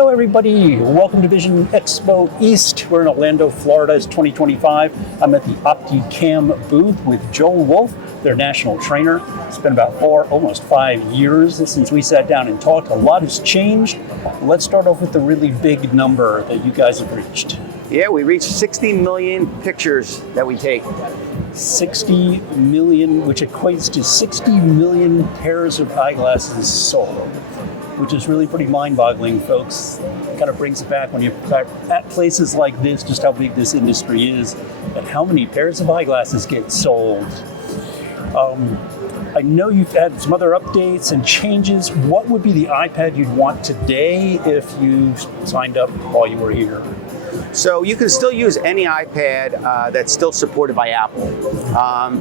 Hello everybody, welcome to Vision Expo East. We're in Orlando, Florida. It's 2025. I'm at the Optikam booth with Joel Wolf, their national trainer. It's been about almost 5 years since we sat down and talked. A lot has changed. Let's start off with the really big number that you guys have reached. Yeah, we reached 60 million pictures that we take. 60 million, which equates to 60 million pairs of eyeglasses sold, which is really pretty mind-boggling, folks. It kind of brings it back when you're at places like this, just how big this industry is and how many pairs of eyeglasses get sold. I know you've had some other updates and changes. What would be the iPad you'd want today if you signed up while you were here? So you can still use any iPad that's still supported by Apple.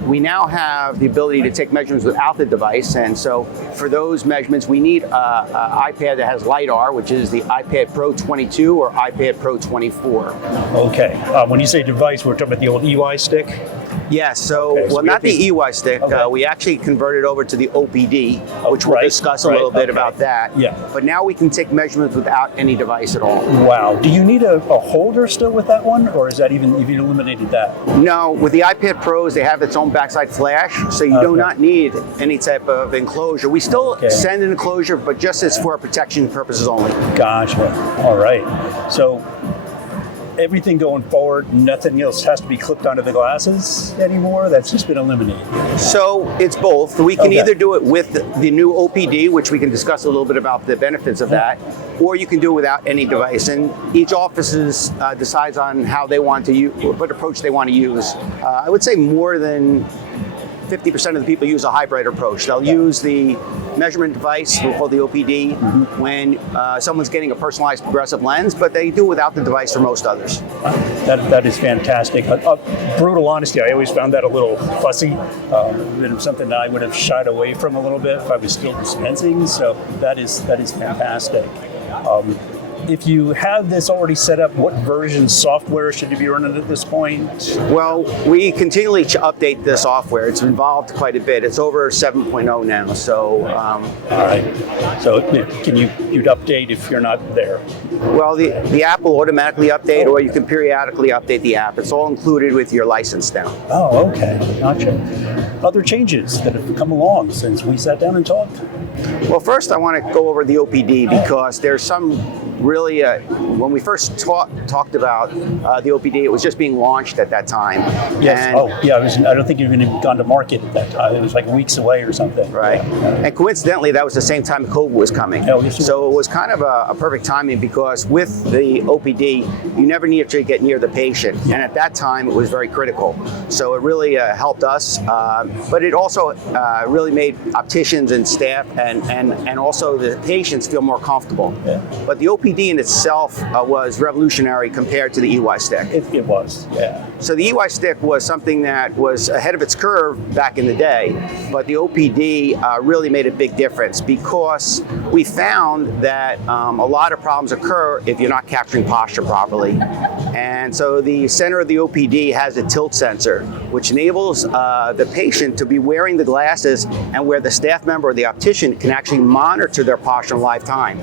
We now have the ability to take measurements without the device, and so for those measurements we need an iPad that has LiDAR, which is the iPad Pro 22 or iPad Pro 24. Okay, when you say device, we're talking about the old EY stick? Yes, so, well, not the EY stick. Okay. We actually converted over to the OPD, which we'll discuss a little bit about that. Yeah. But now we can take measurements without any device at all. Wow. Do you need a holder still with that one, or is that even, have you eliminated that? No, with the iPad Pros, they have its own backside flash, so you do not need any type of enclosure. We still send an enclosure, but just as for protection purposes only. Gotcha. All right. So everything going forward, nothing else has to be clipped onto the glasses anymore? That's just been eliminated. So it's both. We can either do it with the new OPD, which we can discuss a little bit about the benefits of that, or you can do it without any device. And each office decides on how they want to use, what approach they want to use. I would say more than 50% of the people use a hybrid approach. They'll use the measurement device, we'll call the OPD, when someone's getting a personalized progressive lens, but they do without the device for most others. That is fantastic. Brutal honesty, I always found that a little fussy. Been something that I would have shied away from a little bit if I was still dispensing, so that is fantastic. If you have this already set up, what version software should you be running at this point? Well, we continually update the software. It's evolved quite a bit. It's over 7.0 now. So, all right. So, can you'd update if you're not there? Well, the app will automatically update, or you can periodically update the app. It's all included with your license now. Oh, okay, gotcha. Other changes that have come along since we sat down and talked? Well, first I want to go over the OPD because there's some really, when we first talked about the OPD, it was just being launched at that time. Yes. And I don't think you've even gone to market at that time. It was like weeks away or something. Right. And coincidentally, that was the same time COVID was coming. So it was kind of a perfect timing because with the OPD, you never need to get near the patient. And at that time, it was very critical. So it really helped us. But it also really made opticians and staff and also the patients feel more comfortable. Yeah. But the OPD in itself was revolutionary compared to the EY stick. It was, yeah. So the EY stick was something that was ahead of its curve back in the day, but the OPD really made a big difference because we found that a lot of problems occur if you're not capturing posture properly. And so the center of the OPD has a tilt sensor, which enables the patient to be wearing the glasses and where the staff member or the optician can actually monitor their posture in live time.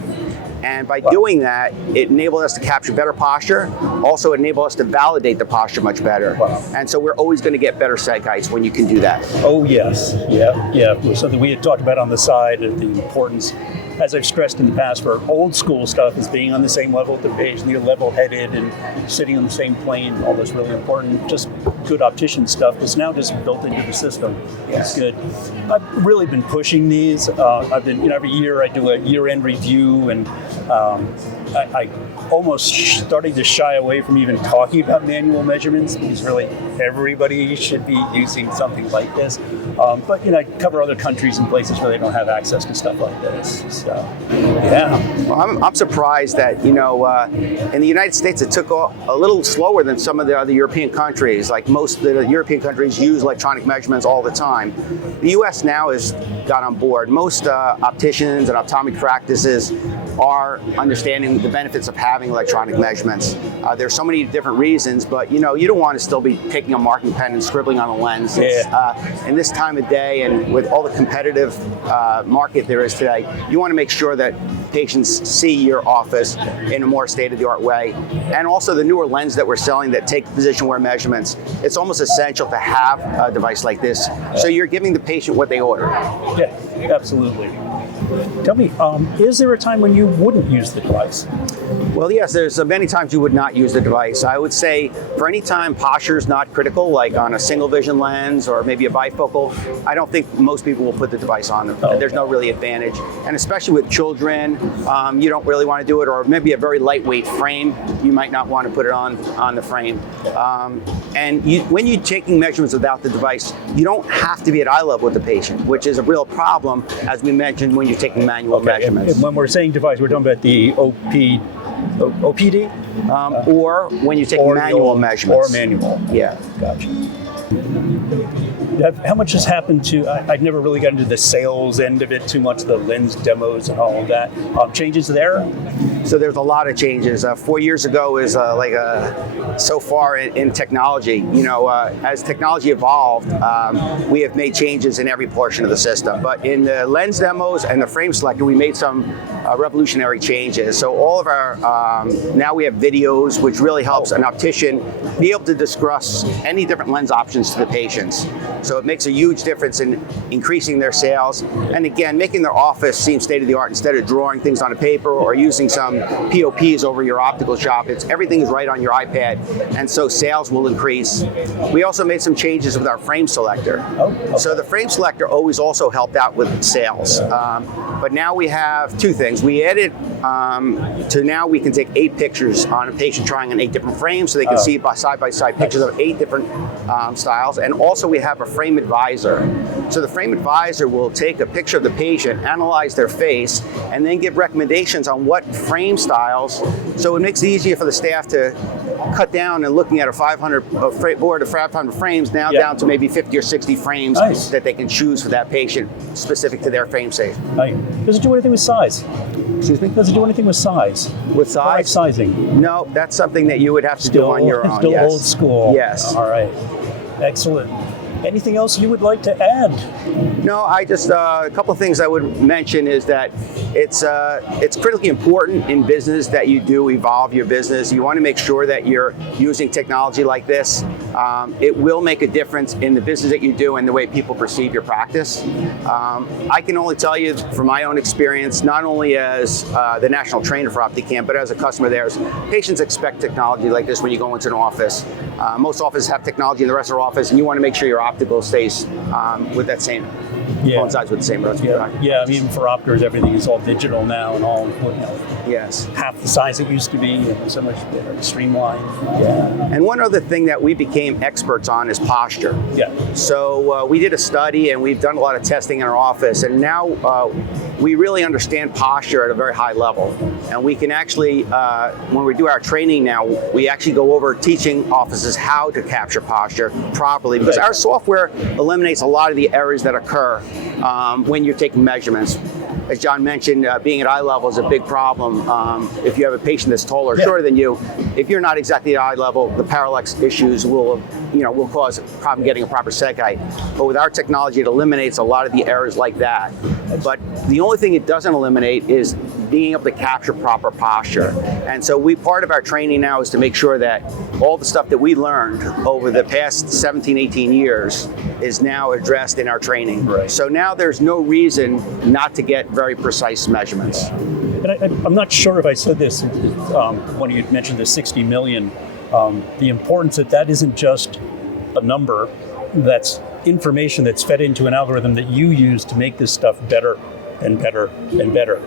And by doing that, it enabled us to capture better posture. Also, it enabled us to validate the posture much better. Wow. And so we're always going to get better sight guides when you can do that. Oh, yes. Yeah. Something we had talked about on the side of the importance, as I've stressed in the past, for old school stuff is being on the same level at the patient, you're level-headed and sitting on the same plane. All that's really important. Just good optician stuff is now just built into the system. Yes. It's good. I've really been pushing these. I've been, every year I do a year-end review, and I almost starting to shy away from even talking about manual measurements because really everybody should be using something like this. But I cover other countries and places where they don't have access to stuff like this. So, yeah. Well, I'm surprised that in the United States it took a little slower than some of the other European countries. Like most of the European countries use electronic measurements all the time. The U.S. now has got on board. Most opticians and optometry practices are understanding understanding the benefits of having electronic measurements. There's so many different reasons, but you don't want to still be taking a marking pen and scribbling on a lens. In this time of day and with all the competitive market there is today, you want to make sure that patients see your office in a more state-of-the-art way. And also the newer lens that we're selling that take position-aware measurements, it's almost essential to have a device like this, so you're giving the patient what they order. Yeah, absolutely. Tell me, is there a time when you wouldn't use the device? Well, yes, there's many times you would not use the device. I would say for any time posture is not critical, like on a single vision lens or maybe a bifocal, I don't think most people will put the device on. Okay. There's no really advantage. And especially with children, you don't really want to do it, or maybe a very lightweight frame, you might not want to put it on the frame. When you're taking measurements without the device, you don't have to be at eye level with the patient, which is a real problem, as we mentioned, when you're taking manual measurements. And when we're saying device, we're talking about the OPD? Or when you're taking manual measurements. Or manual. Yeah. Gotcha. How much has happened to, I've never really got into the sales end of it too much, the lens demos and all of that. Changes there? So there's a lot of changes. 4 years ago is so far in technology. As technology evolved, we have made changes in every portion of the system. But in the lens demos and the frame selector, we made some revolutionary changes. So all of our, now we have videos, which really helps an optician be able to discuss any different lens options to the patients. So it makes a huge difference in increasing their sales, and again, making their office seem state-of-the-art instead of drawing things on a paper or using some POPs over your optical shop. Everything is right on your iPad, and so sales will increase. We also made some changes with our frame selector. Oh, okay. So the frame selector always also helped out with sales, but now we have two things. We added to now we can take 8 pictures on a patient trying on 8 different frames, so they can see side-by-side pictures of 8 different styles, and also we have a frame advisor. So the frame advisor will take a picture of the patient, analyze their face, and then give recommendations on what frame styles. So it makes it easier for the staff to cut down and looking at a 500 board of 500 frames now down to maybe 50 or 60 frames that they can choose for that patient specific to their frame shape. Does it do anything with size? Excuse me? Does it do anything with size? With size? Like sizing? No, that's something that you would have to do on your own. Still old school. Yes. All right. Excellent. Anything else you would like to add? No, I just a couple of things I would mention is that it's critically important in business that you do evolve your business. You want to make sure that you're using technology like this. It will make a difference in the business that you do and the way people perceive your practice. I can only tell you from my own experience, not only as the national trainer for Optikam, but as a customer there, patients expect technology like this when you go into an office. Most offices have technology in the rest of their office, and you want to make sure your optical stays with that same, coincides with the same road. Yeah, I mean, for opters, everything is all digital now and all, yes, half the size it used to be, and so much streamlined. Yeah. And one other thing that we became experts on is posture. Yeah. So we did a study, and we've done a lot of testing in our office, and now we really understand posture at a very high level. And we can actually, when we do our training now, we actually go over teaching offices how to capture posture properly, because our software eliminates a lot of the errors that occur when you're taking measurements. As John mentioned, being at eye level is a big problem. If you have a patient that's taller or shorter than you, if you're not exactly at eye level, the parallax issues will cause a problem getting a proper set height. But with our technology, it eliminates a lot of the errors like that. But the only thing it doesn't eliminate is being able to capture proper posture. And so part of our training now is to make sure that all the stuff that we learned over the past 17, 18 years is now addressed in our training. Right. So now there's no reason not to get very precise measurements. And I'm not sure if I said this when you mentioned the 60 million, the importance that isn't just a number, that's information that's fed into an algorithm that you use to make this stuff better and better and better.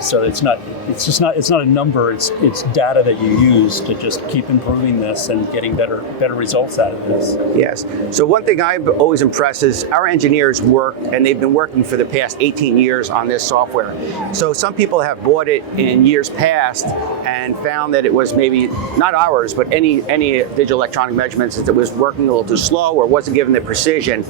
So it's not a number, it's data that you use to just keep improving this and getting better results out of this. Yes. So one thing I'm always impressed is our engineers work, and they've been working for the past 18 years on this software. So some people have bought it in years past and found that it was maybe not ours, but any digital electronic measurements, that it was working a little too slow or wasn't given the precision.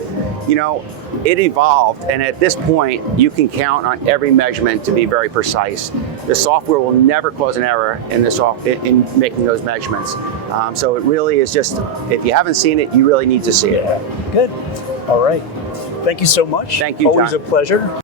it evolved, and at this point, you can count on every measurement to be very precise. The software will never cause an error in in making those measurements. So it really is just, if you haven't seen it, you really need to see it. Good. All right. Thank you so much. Thank you, Always John. a pleasure.